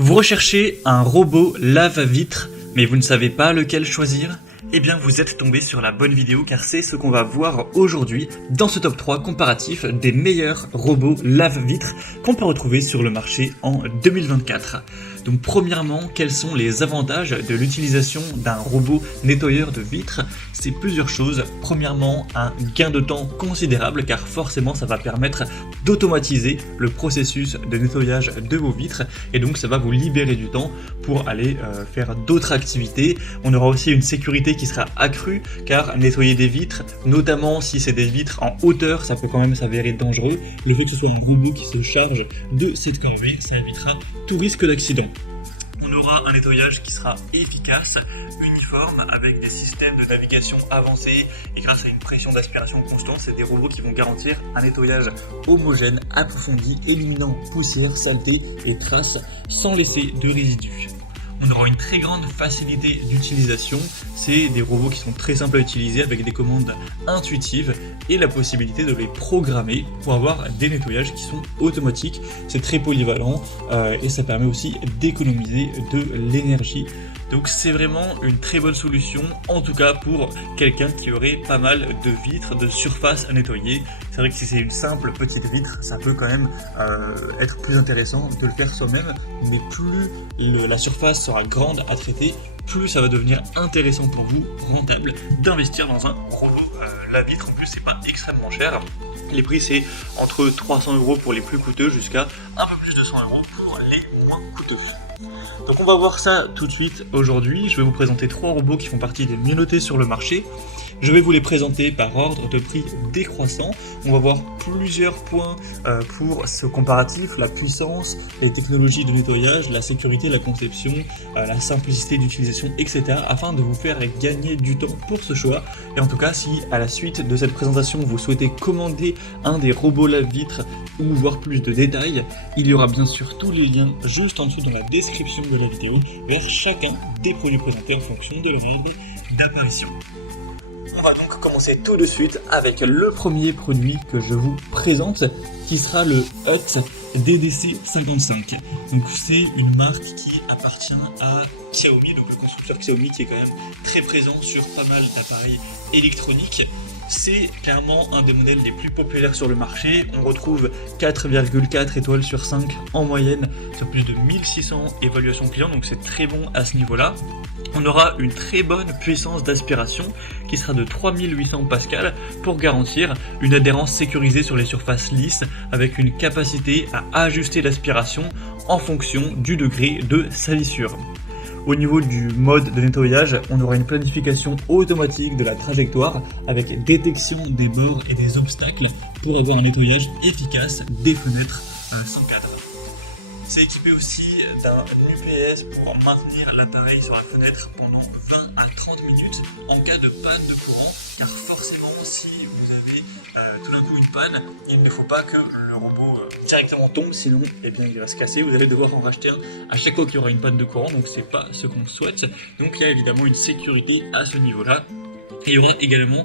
Vous recherchez un robot lave-vitre, mais vous ne savez pas lequel choisir? Eh bien vous êtes tombé sur la bonne vidéo car c'est ce qu'on va voir aujourd'hui dans ce top 3 comparatif des meilleurs robots lave-vitres qu'on peut retrouver sur le marché en 2024. Donc premièrement, quels sont les avantages de l'utilisation d'un robot nettoyeur de vitres? C'est plusieurs choses. Premièrement, un gain de temps considérable car forcément ça va permettre d'automatiser le processus de nettoyage de vos vitres et donc ça va vous libérer du temps pour aller faire d'autres activités. On aura aussi une sécurité qui sera accrue car nettoyer des vitres, notamment si c'est des vitres en hauteur, ça peut quand même s'avérer dangereux. Le fait que ce soit un robot qui se charge de cette corvée, ça évitera tout risque d'accident. On aura un nettoyage qui sera efficace, uniforme, avec des systèmes de navigation avancés et grâce à une pression d'aspiration constante, c'est des robots qui vont garantir un nettoyage homogène, approfondi, éliminant poussière, saleté et traces sans laisser de résidus. On aura une très grande facilité d'utilisation, c'est des robots qui sont très simples à utiliser avec des commandes intuitives et la possibilité de les programmer pour avoir des nettoyages qui sont automatiques. C'est très polyvalent et ça permet aussi d'économiser de l'énergie. Donc c'est vraiment une très bonne solution, en tout cas pour quelqu'un qui aurait pas mal de vitres, de surface à nettoyer. C'est vrai que si c'est une simple petite vitre, ça peut quand même être plus intéressant de le faire soi-même, mais plus la surface sera grande à traiter, plus ça va devenir intéressant pour vous, rentable, d'investir dans un robot lave-vitre. En plus, c'est pas extrêmement cher. Les prix, c'est entre 300 € pour les plus coûteux jusqu'à un peu plus de 100 € pour les moins coûteux. Donc on va voir ça tout de suite aujourd'hui. Je vais vous présenter 3 robots qui font partie des mieux notés sur le marché. Je vais vous les présenter par ordre de prix décroissant. On va voir plusieurs points pour ce comparatif, la puissance, les technologies de nettoyage, la sécurité, la conception, la simplicité d'utilisation, etc. afin de vous faire gagner du temps pour ce choix. Et en tout cas, si à la suite de cette présentation, vous souhaitez commander un des robots lave-vitres ou voir plus de détails, il y aura bien sûr tous les liens juste en dessous dans la description de la vidéo vers chacun des produits présentés en fonction de leur ordre d'apparition. On va donc commencer tout de suite avec le premier produit que je vous présente qui sera le Hut DDC55. Donc c'est une marque qui appartient à Xiaomi, donc le constructeur Xiaomi qui est quand même très présent sur pas mal d'appareils électroniques. C'est clairement un des modèles les plus populaires sur le marché. On retrouve 4,4 étoiles sur 5 en moyenne sur plus de 1600 évaluations clients, donc c'est très bon à ce niveau-là. On aura une très bonne puissance d'aspiration qui sera de 3800 pascal pour garantir une adhérence sécurisée sur les surfaces lisses avec une capacité à ajuster l'aspiration en fonction du degré de salissure. Au niveau du mode de nettoyage, on aura une planification automatique de la trajectoire avec détection des bords et des obstacles pour avoir un nettoyage efficace des fenêtres sans cadre. C'est équipé aussi d'un UPS pour maintenir l'appareil sur la fenêtre pendant 20 à 30 minutes en cas de panne de courant, car forcément si vous avez tout d'un coup une panne, il ne faut pas que le robot directement tombe, sinon eh bien, il va se casser, vous allez devoir en racheter un à chaque fois qu'il y aura une panne de courant, donc c'est pas ce qu'on souhaite. Donc il y a évidemment une sécurité à ce niveau-là. Et il y aura également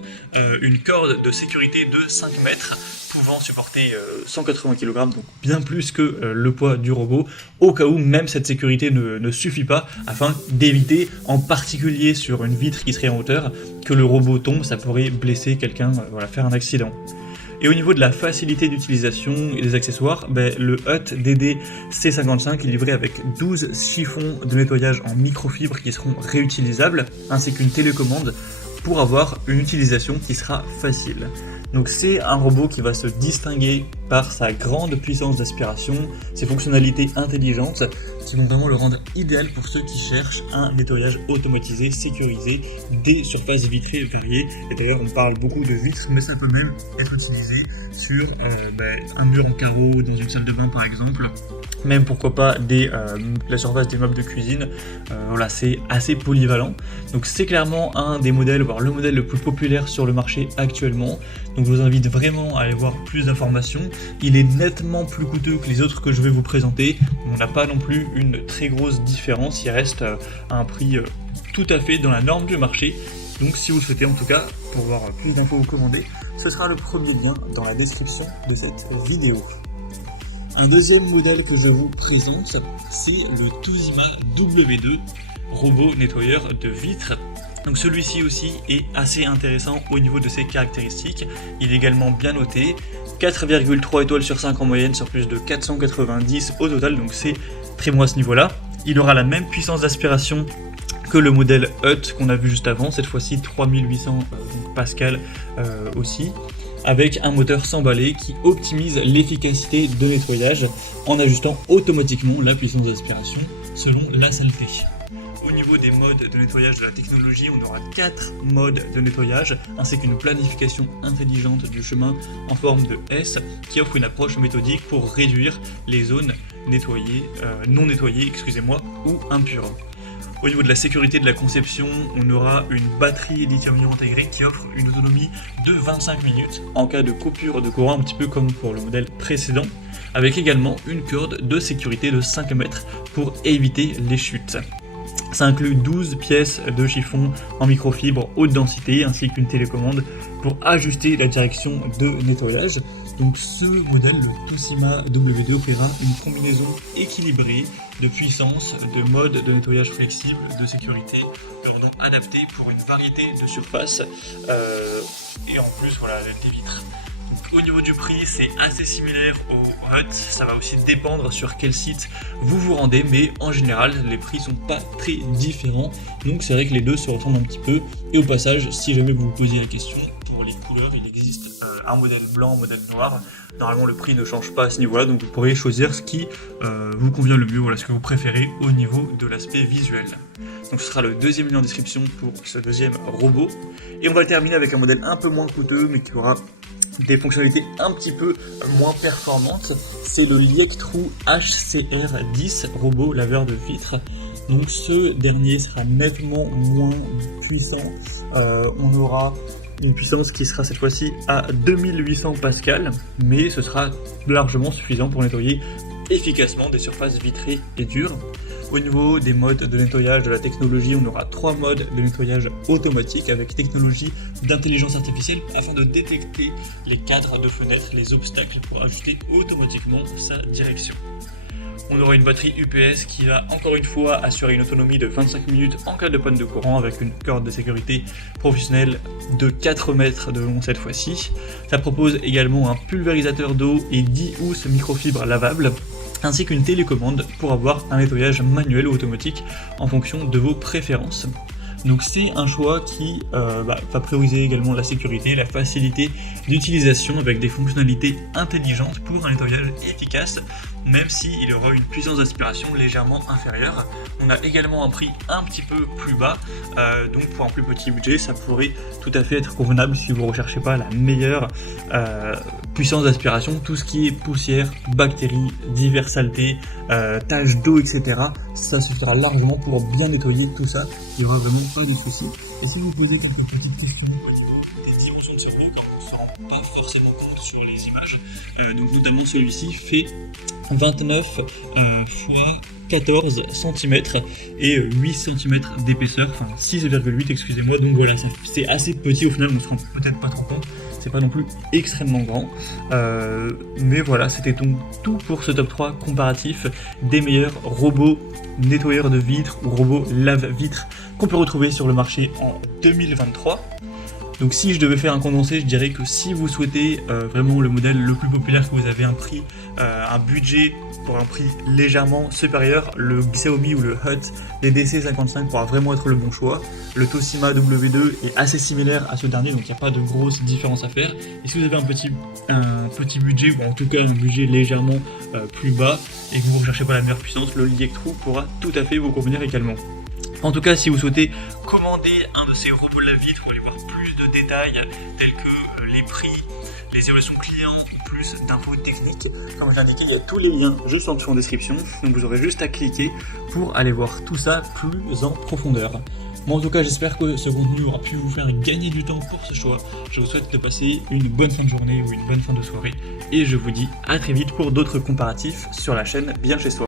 une corde de sécurité de 5 mètres pouvant supporter 180 kg, donc bien plus que le poids du robot, au cas où même cette sécurité ne suffit pas, afin d'éviter, en particulier sur une vitre qui serait en hauteur, que le robot tombe, ça pourrait blesser quelqu'un, faire un accident. Et au niveau de la facilité d'utilisation et des accessoires, le Hut DDC55 est livré avec 12 chiffons de nettoyage en microfibre qui seront réutilisables, ainsi qu'une télécommande pour avoir une utilisation qui sera facile. Donc c'est un robot qui va se distinguer par sa grande puissance d'aspiration, ses fonctionnalités intelligentes, qui vont vraiment le rendre idéal pour ceux qui cherchent un nettoyage automatisé, sécurisé, des surfaces vitrées variées. Et d'ailleurs on parle beaucoup de vitres, mais ça peut même être utilisé sur un mur en carreau dans une salle de bain par exemple, même pourquoi pas la surface des meubles de cuisine. C'est assez polyvalent. Donc c'est clairement un des modèles, voire le modèle le plus populaire sur le marché actuellement. Donc je vous invite vraiment à aller voir plus d'informations. Il est nettement plus coûteux que les autres que je vais vous présenter. On n'a pas non plus une très grosse différence, il reste à un prix tout à fait dans la norme du marché. Donc si vous souhaitez en tout cas, pour voir plus d'infos vous commander, ce sera le premier lien dans la description de cette vidéo. Un deuxième modèle que je vous présente, c'est le Toshiba W2 robot nettoyeur de vitres. Donc celui-ci aussi est assez intéressant au niveau de ses caractéristiques. Il est également bien noté, 4,3 étoiles sur 5 en moyenne sur plus de 490 au total, donc c'est très bon à ce niveau-là. Il aura la même puissance d'aspiration que le modèle Hut qu'on a vu juste avant, cette fois-ci 3800 Pascal aussi, avec un moteur sans balai qui optimise l'efficacité de nettoyage en ajustant automatiquement la puissance d'aspiration selon la saleté. Au niveau des modes de nettoyage de la technologie, on aura 4 modes de nettoyage, ainsi qu'une planification intelligente du chemin en forme de S qui offre une approche méthodique pour réduire les zones nettoyées, non nettoyées, ou impures. Au niveau de la sécurité de la conception, on aura une batterie lithium-ion intégrée qui offre une autonomie de 25 minutes en cas de coupure de courant, un petit peu comme pour le modèle précédent, avec également une corde de sécurité de 5 mètres pour éviter les chutes. Ça inclut 12 pièces de chiffon en microfibre haute densité ainsi qu'une télécommande pour ajuster la direction de nettoyage. Donc ce modèle, le Toshiba W2, offrira une combinaison équilibrée de puissance, de mode de nettoyage flexible, de sécurité, le rendant adapté pour une variété de surfaces et en plus voilà, des vitres. Au niveau du prix, c'est assez similaire au Hut, ça va aussi dépendre sur quel site vous vous rendez, mais en général, les prix sont pas très différents, donc c'est vrai que les deux se ressemblent un petit peu. Et au passage, si jamais vous vous posez la question, pour les couleurs, il existe un modèle blanc, un modèle noir. Normalement, le prix ne change pas à ce niveau-là, donc vous pourrez choisir ce qui vous convient le mieux, voilà, ce que vous préférez au niveau de l'aspect visuel. Donc ce sera le deuxième lien en description pour ce deuxième robot. Et on va le terminer avec un modèle un peu moins coûteux, mais qui aura des fonctionnalités un petit peu moins performantes. C'est le Liectrou HCR10 robot laveur de vitres. Donc ce dernier sera nettement moins puissant. On aura une puissance qui sera cette fois-ci à 2800 Pascal, mais ce sera largement suffisant pour nettoyer efficacement des surfaces vitrées et dures. Au niveau des modes de nettoyage de la technologie, on aura 3 modes de nettoyage automatique avec technologie d'intelligence artificielle afin de détecter les cadres de fenêtres, les obstacles pour ajuster automatiquement sa direction. On aura une batterie UPS qui va encore une fois assurer une autonomie de 25 minutes en cas de panne de courant avec une corde de sécurité professionnelle de 4 mètres de long cette fois-ci. Ça propose également un pulvérisateur d'eau et 10 housses microfibres lavables, ainsi qu'une télécommande pour avoir un nettoyage manuel ou automatique en fonction de vos préférences. Donc c'est un choix qui va prioriser également la sécurité, la facilité d'utilisation avec des fonctionnalités intelligentes pour un nettoyage efficace, même s'il aura une puissance d'aspiration légèrement inférieure. On a également un prix un petit peu plus bas, donc pour un plus petit budget, ça pourrait tout à fait être convenable si vous ne recherchez pas la meilleure puissance d'aspiration. Tout ce qui est poussière, bactéries, diverses saletés, taches d'eau, etc. Ça suffira largement pour bien nettoyer tout ça. Il n'y aura vraiment pas de soucis. Et si vous posez quelques petites questions au niveau des dimensions de ce robot, quand on ne se rend pas forcément compte sur les images, donc notamment celui-ci fait 29 x 14 cm et 8 cm d'épaisseur, enfin 6,8 excusez-moi, donc voilà, c'est assez petit au final, on ne se rend peut-être pas trop compte, c'est pas non plus extrêmement grand, mais voilà, c'était donc tout pour ce top 3 comparatif des meilleurs robots nettoyeurs de vitres ou robots lave-vitres qu'on peut retrouver sur le marché en 2023. Donc si je devais faire un condensé, je dirais que si vous souhaitez vraiment le modèle le plus populaire, que vous avez un prix, un budget pour un prix légèrement supérieur, le Xiaomi ou le Hut DDC55 pourra vraiment être le bon choix. Le Toshiba W2 est assez similaire à ce dernier, donc il n'y a pas de grosse différence à faire. Et si vous avez un petit budget, ou en tout cas un budget légèrement plus bas, et que vous ne recherchez pas la meilleure puissance, le Liectrou pourra tout à fait vous convenir également. En tout cas, si vous souhaitez commander un de ces robots lave-vitres pour aller voir plus de détails tels que les prix, les évaluations clients ou plus d'infos techniques, comme je l'ai indiqué, il y a tous les liens juste en dessous en description, donc vous aurez juste à cliquer pour aller voir tout ça plus en profondeur. Moi en tout cas, j'espère que ce contenu aura pu vous faire gagner du temps pour ce choix. Je vous souhaite de passer une bonne fin de journée ou une bonne fin de soirée et je vous dis à très vite pour d'autres comparatifs sur la chaîne Bien Chez Soi.